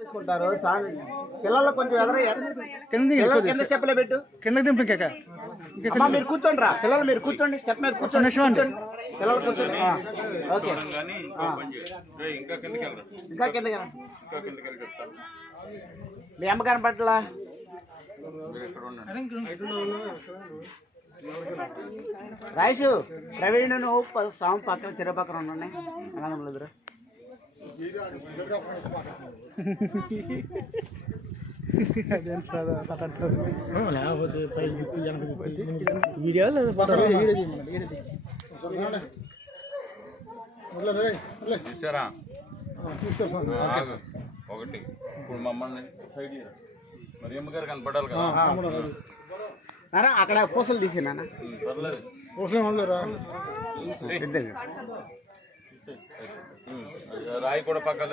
తీసుకుంటారు పిల్లలు కొంచెం కింద స్టెప్లో పెట్టు కిందకి దింపు ఇంకా మీరు కూర్చోండి రా పిల్లలు మీరు కూర్చోండి స్టెప్ మీద కూర్చోండి పిల్లలు కూర్చోండి ఓకే ఇంకా కిందకి మీ అమ్మ కనపట్ల రాయిషు ప్రవీణ్ నువ్వు స్వామి పక్కన చెరువు పక్కన ఉన్నాయి అన్నదమ్ములు ఎదురు చూసారా ఒకటి ఇప్పుడు మమ్మల్ని సైడ్ మరి అమ్మగారు కనపడాలి కదా అక్కడ పూసలు తీసి నాన్న రాయి కూడా పక్కన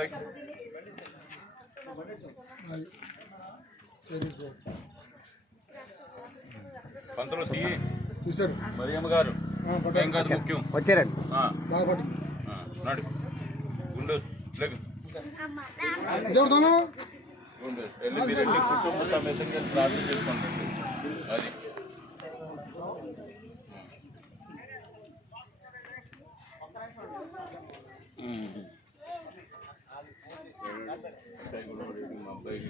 పంతులు తీయి మరి అమ్మగారు ఏం కాదు ముఖ్యం వచ్చారండి నాడు గుండోస్ లెగ్ వెళ్ళి మీరెళ్ళి కుటుంబ సమేతంగా ప్రార్థన చేసుకోండి అది మా అబ్బాయి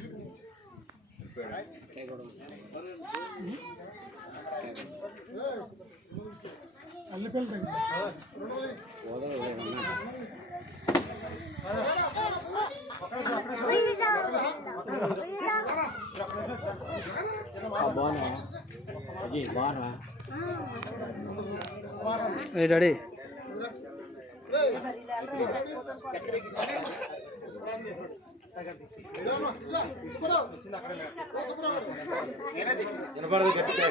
డాడీ వినపడదు గట్టిగా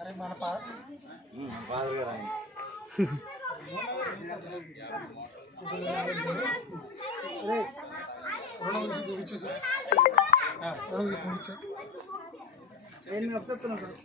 అరే మన పాదగా నేను చెప్తున్నాను సార్